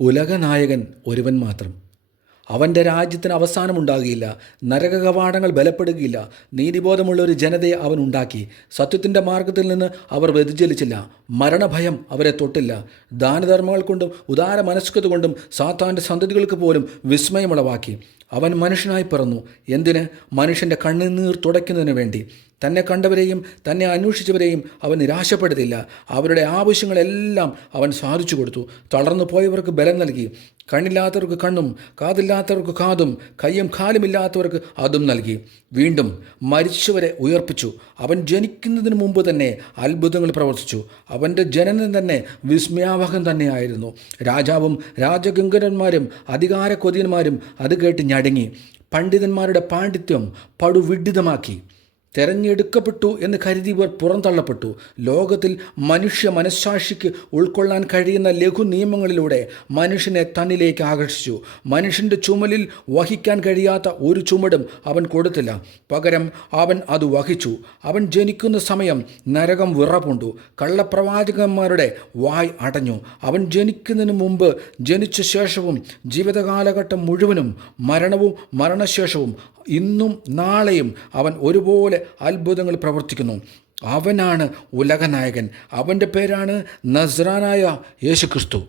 ഉലകനായകൻ ഒരുവൻ മാത്രം. അവന്റെ രാജ്യത്തിന് അവസാനമുണ്ടാകുകയില്ല നരക കവാടങ്ങൾ ബലപ്പെടുകയില്ല നീതിബോധമുള്ള ഒരു ജനതയെ അവൻ ഉണ്ടാക്കി. സത്യത്തിന്റെ മാർഗത്തിൽ നിന്ന് അവർ വ്യതിചലിച്ചില്ല മരണഭയം അവരെ തൊട്ടില്ല. ദാനധർമ്മങ്ങൾ കൊണ്ടും ഉദാര മനസ്കത കൊണ്ടും സാത്താന്റെ സന്തതികൾക്ക് പോലും വിസ്മയമുളവാക്കി. അവൻ മനുഷ്യനായി പിറന്നു. എന്തിന്? മനുഷ്യന്റെ കണ്ണുനീർ തുടയ്ക്കുന്നതിന് വേണ്ടി. തന്നെ കണ്ടവരെയും തന്നെ അന്വേഷിച്ചവരെയും അവൻ നിരാശപ്പെടുത്തില്ല. അവരുടെ ആവശ്യങ്ങളെല്ലാം അവൻ സാധിച്ചു കൊടുത്തു. തളർന്നു പോയവർക്ക് ബലം നൽകി. കണ്ണില്ലാത്തവർക്ക് കണ്ണും കാതില്ലാത്തവർക്ക് കാതും കയ്യും കാലുമില്ലാത്തവർക്ക് അതും നൽകി. വീണ്ടും മരിച്ചവരെ ഉയർപ്പിച്ചു. അവൻ ജനിക്കുന്നതിന് മുമ്പ് തന്നെ അത്ഭുതങ്ങൾ പ്രവർത്തിച്ചു. അവന്റെ ജനനം തന്നെ വിസ്മയാവഹം തന്നെയായിരുന്നു. രാജാവും രാജഗംഗരന്മാരും അധികാര കൊതിയന്മാരും അത് കേട്ട് ഞടങ്ങി. പണ്ഡിതന്മാരുടെ പാണ്ഡിത്യം പടുവിഡിതമാക്കി. തെരഞ്ഞെടുക്കപ്പെട്ടു എന്ന് കരുതിയവർ പുറന്തള്ളപ്പെട്ടു. ലോകത്തിൽ മനുഷ്യ മനസ്സാക്ഷിക്ക് ഉൾക്കൊള്ളാൻ കഴിയുന്ന ലഘു നിയമങ്ങളിലൂടെ മനുഷ്യനെ തന്നിലേക്ക് ആകർഷിച്ചു. മനുഷ്യന്റെ ചുമലിൽ വഹിക്കാൻ കഴിയാത്ത ഒരു ചുമടും അവൻ കൊടുത്തില്ല. പകരം അവൻ അത് വഹിച്ചു. അവൻ ജനിക്കുന്ന സമയം നരകം വിറപുണ്ടു. കള്ളപ്രവാചകന്മാരുടെ വായ് അടഞ്ഞു. അവൻ ജനിക്കുന്നതിന് മുമ്പ് ജനിച്ച ശേഷവും ജീവിതകാലഘട്ടം മുഴുവനും മരണവും മരണശേഷവും ഇന്നും നാളെയും അവൻ ഒരുപോലെ അത്ഭുതങ്ങൾ പ്രവർത്തിക്കുന്നു. അവനാണ് ഉലകനായകൻ. അവന്റെ പേരാണ് നസ്രാനായ യേശുക്രിസ്തു.